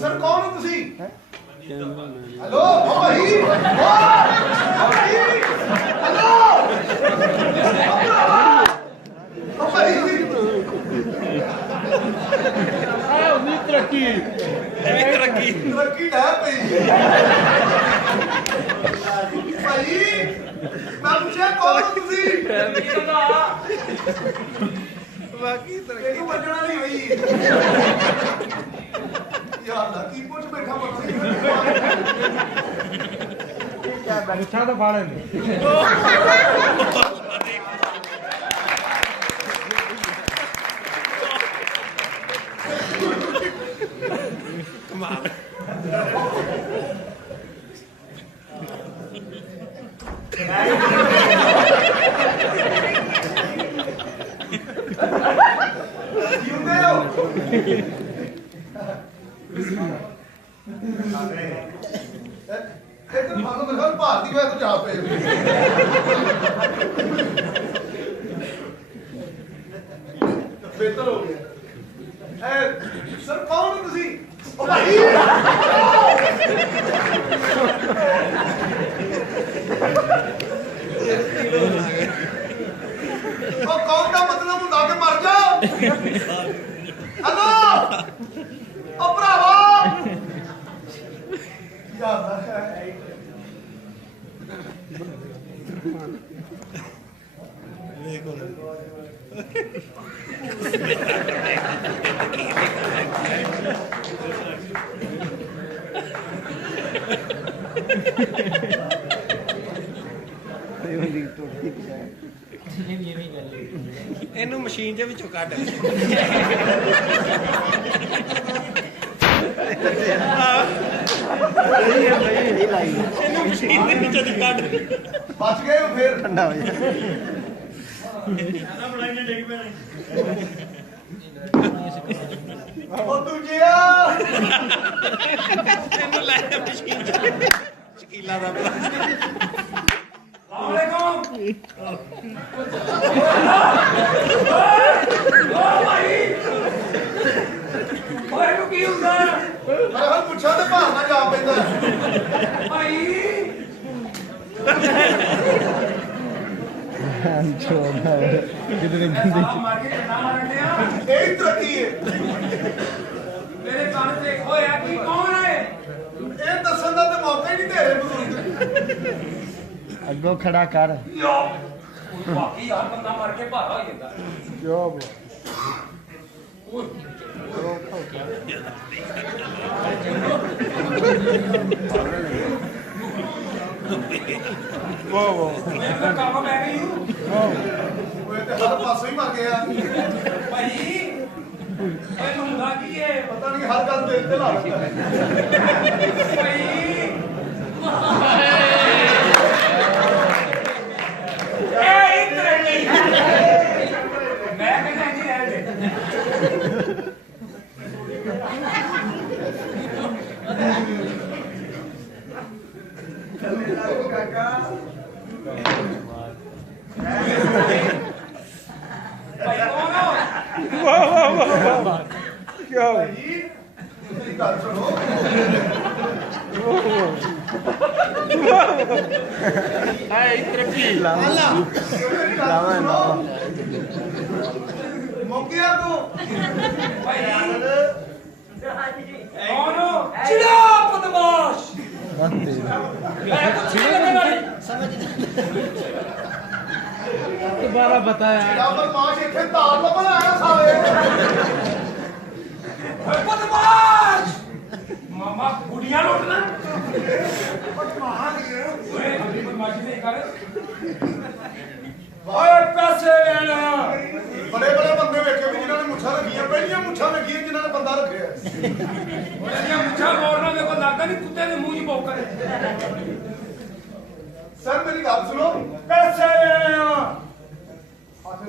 Sir कौन हो तुसी हेलो भाई हेलो तरक्की तरक्की तरक्की है भाई मैं पूछा कौन हो तुसी बाकी तरक्की बचना नहीं हुई यार की पूछ बैठा मत क्या बैठा तो फाड़े कमाल भारती मैं तो जा पे बेहतर हो गया सर कौन हो तुसी भाई कौन का मतलब होता के मर जा हेलो ओ भरावा यार ਇਹਨੂੰ ਮਸ਼ੀਨ ਦੇ ਵਿੱਚੋਂ ਕੱਢ ਇਹਨੂੰ ਮਸ਼ੀਨ ਦੇ ਵਿੱਚੋਂ ਕੱਢ ਬਚ ਗਏ ਫੇਰ ਠੰਡਾ ਹੋ ਜਾ ਨਾ ਬਣਾਈਆਂ ਡਿੱਗ ਪੈਣੇ ਉਹ ਦੂਜਿਆ ਇਹਨੂੰ ਲੈ ਮਸ਼ੀਨ ਚ ਸ਼ਕੀਲਾ ਦਾ ਕੀ ਹੁੰਦਾ ਮੈਂ ਹੁਣ ਪੁੱਛਾਂ ਤੇ ਭਾਵਨਾ ਜਾ ਪੈਂਦਾ ਭਾਈ ਛੋੜਾ ਕਿਧਰੇ ਗੰਦੀ ਮਾਰ ਕੇ ਨਾ ਮਾਰਨੇ ਆ ਇਹ ਤਰੱਕੀ ਹੈ ਮੇਰੇ ਕੰਨ ਤੇ ਹੋਇਆ ਕੀ ਕੌਣ ਹੈ ਇਹ ਦੱਸਣ ਦਾ ਤੇ ਮੌਕਾ ਹੀ ਨਹੀਂ ਦੇ ਰਹੇ ਬਜ਼ੁਰਗ ਅੱਗੋਂ ਖੜਾ ਕਰ ਬਾਕੀ ਯਾਰ ਬੰਦਾ ਮਾਰ ਕੇ ਭਾਰਾ ਹੋ ਜਾਂਦਾ ਜੋ ਵਾਹ ਵਾਹ ਮੈਂ ਕੰਮ ਮੈਂ ਗਈ ਓਏ ਤੇ ਹਰ ਪਾਸੇ ਹੀ ਮਰ ਗਿਆ ਭਾਈ ਇਹ ਹੁੰਦਾ ਕੀ ਹੈ ਪਤਾ ਨਹੀਂ ਹਰ ਗੱਲ ਦਿਲ ਤੇ ਲਾ ਰੱਖਿਆ ਭਾਈ ਇਹ ਇਤਰ ਨਹੀਂ ਮੈਂ ਕਹਿੰਦਾ ਨਹੀਂ ਰਹਿ ਮੌਕਿਆ ਤੂੰ ਭਾਈ ਕੌਣ ਚਿੜਾ ਬਦਮਾਸ਼ दोबारा बताया बदमाश इतने तार लबन आया साले बदमाश मामा गुड़िया लुटना ओए बदमाशी नहीं कर ओए पैसे लेना बड़े बड़े बंदे वेखे भी जिन्होंने मुछा रखियां पहलियां मुछा रखियां जिन्होंने बंदा रखे ओए मुछा मोड़ना देखो लगदा नहीं कुत्ते दे मुंह च भौंकदे ਸਰ ਮੇਰੀ ਗੱਲ ਸੁਣੋ। ਕਸਰ